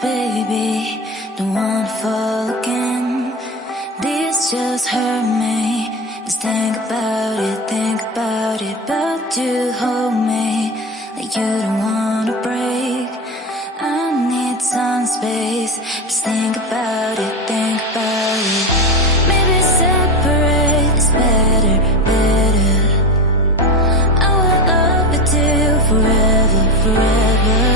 baby, don't wanna fall again. This just hurt me. Just think about it, but you hold me like you don't wanna break. I need some space. Just think about it, maybe separate is better, better. I will love you till forever, forever.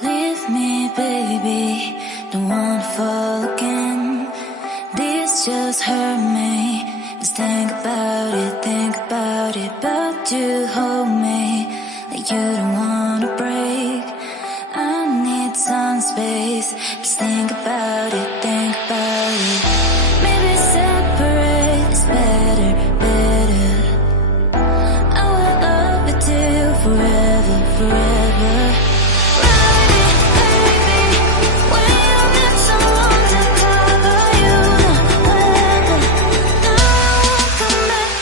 Leave me, baby, don't wanna fall again. This just hurt me. Just think about it, but you hold me like you don't wanna break. I need some space. Just think about it, maybe separate is better, better. I will love you till forever, forever. Come back,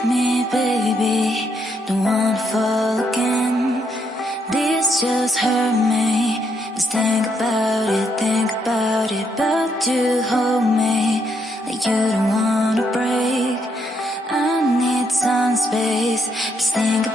with me, baby. Don't wanna fall again. This just hurt me. Just think about it. But you hold me like you don't wanna break. I need some space. Just think